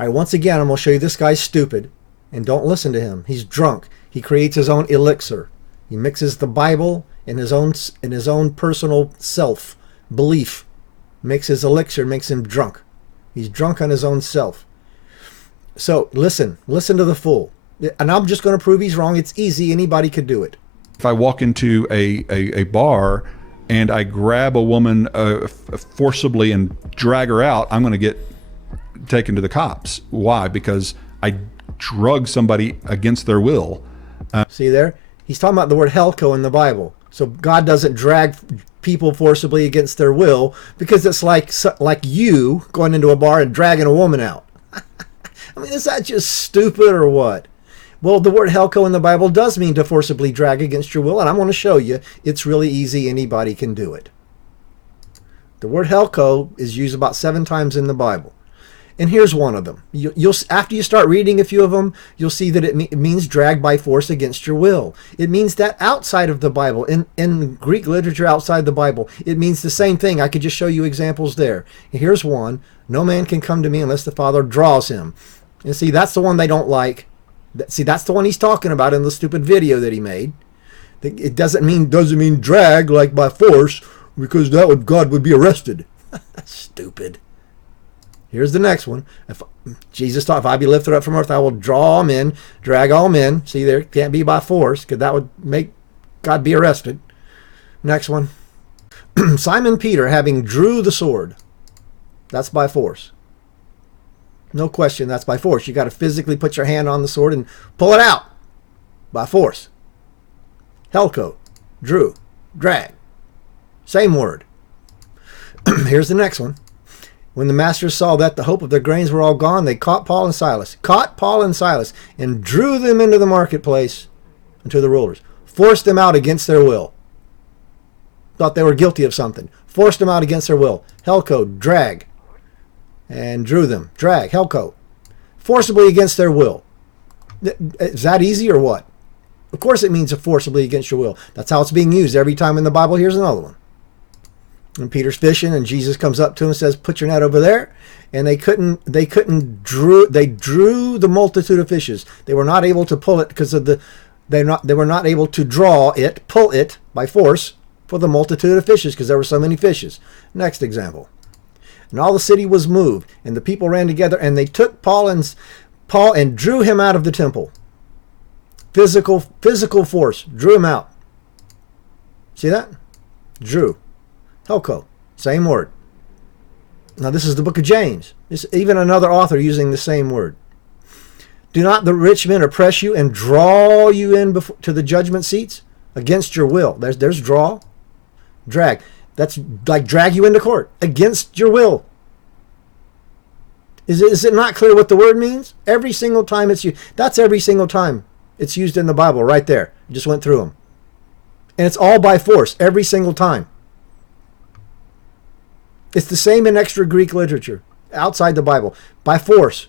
All right, once again, I'm going to show you this guy's stupid, and don't listen to him. He's drunk. He creates his own elixir. He mixes the Bible and his own personal self belief. Makes his elixir, makes him drunk. He's drunk on his own self. So listen to the fool. And I'm just going to prove he's wrong. It's easy. Anybody could do it. If I walk into a bar and I grab a woman forcibly and drag her out, I'm going to get taken to the cops. Why? Because I drug somebody against their will. See there? He's talking about the word helko in the Bible. So God doesn't drag people forcibly against their will, because it's like you going into a bar and dragging a woman out. I mean, is that just stupid or what? Well, the word helko in the Bible does mean to forcibly drag against your will, and I'm going to show you it's really easy. Anybody can do it. The word helko is used about 7 times in the Bible. And here's one of them. You'll after you start reading a few of them, you'll see that it means drag by force against your will. It means that outside of the Bible, in Greek literature outside the Bible, it means the same thing. I could just show you examples there. Here's one. No man can come to me unless the Father draws him. And see, that's the one they don't like. See, that's the one he's talking about in the stupid video that he made. It doesn't mean drag like by force, because God would be arrested. Stupid. Here's the next one. Jesus taught, if I be lifted up from earth, I will draw all men, drag all men. See, there can't be by force, because that would make God be arrested. Next one. Simon Peter, having drew the sword. That's by force. No question, that's by force. You got to physically put your hand on the sword and pull it out by force. Helko, drew, drag. Same word. Here's the next one. When the masters saw that the hope of their grains were all gone, they caught Paul and Silas, and drew them into the marketplace and to the rulers. Forced them out against their will. Thought they were guilty of something. Forced them out against their will. Helko, drag. And drew them. Drag, helko. Forcibly against their will. Is that easy or what? Of course it means forcibly against your will. That's how it's being used every time in the Bible. Here's another one. And Peter's fishing, and Jesus comes up to him and says, "Put your net over there." And they drew the multitude of fishes. They were not able to pull it because of they were not able to pull it by force for the multitude of fishes, because there were so many fishes. Next example. And all the city was moved, and the people ran together, and they took Paul and drew him out of the temple. Physical force, drew him out. See that? Drew. Helko, same word. Now this is the book of James. It's even another author using the same word. Do not the rich men oppress you and draw you in to the judgment seats against your will? There's draw, drag. That's like drag you into court against your will. Is it not clear what the word means? Every single time it's used. That's every single time it's used in the Bible right there. I just went through them. And it's all by force every single time. It's the same in extra Greek literature outside the Bible. By force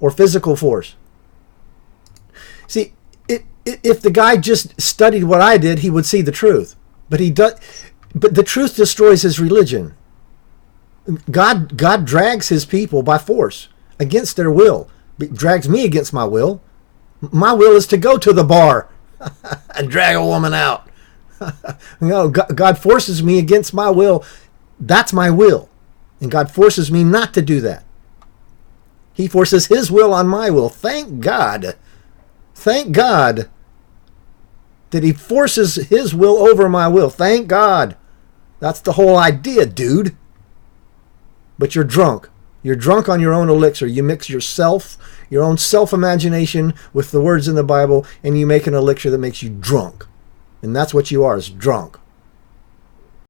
or physical force. See, if the guy just studied what I did, he would see the truth. But the truth destroys his religion. God drags his people by force against their will. He drags me against my will. My will is to go to the bar and drag a woman out. No, God forces me against my will. That's my will. And God forces me not to do that. He forces his will on my will. Thank God. Thank God that he forces his will over my will. Thank God. That's the whole idea, dude. But you're drunk. You're drunk on your own elixir. You mix yourself, your own self-imagination with the words in the Bible, and you make an elixir that makes you drunk. And that's what you are, is drunk.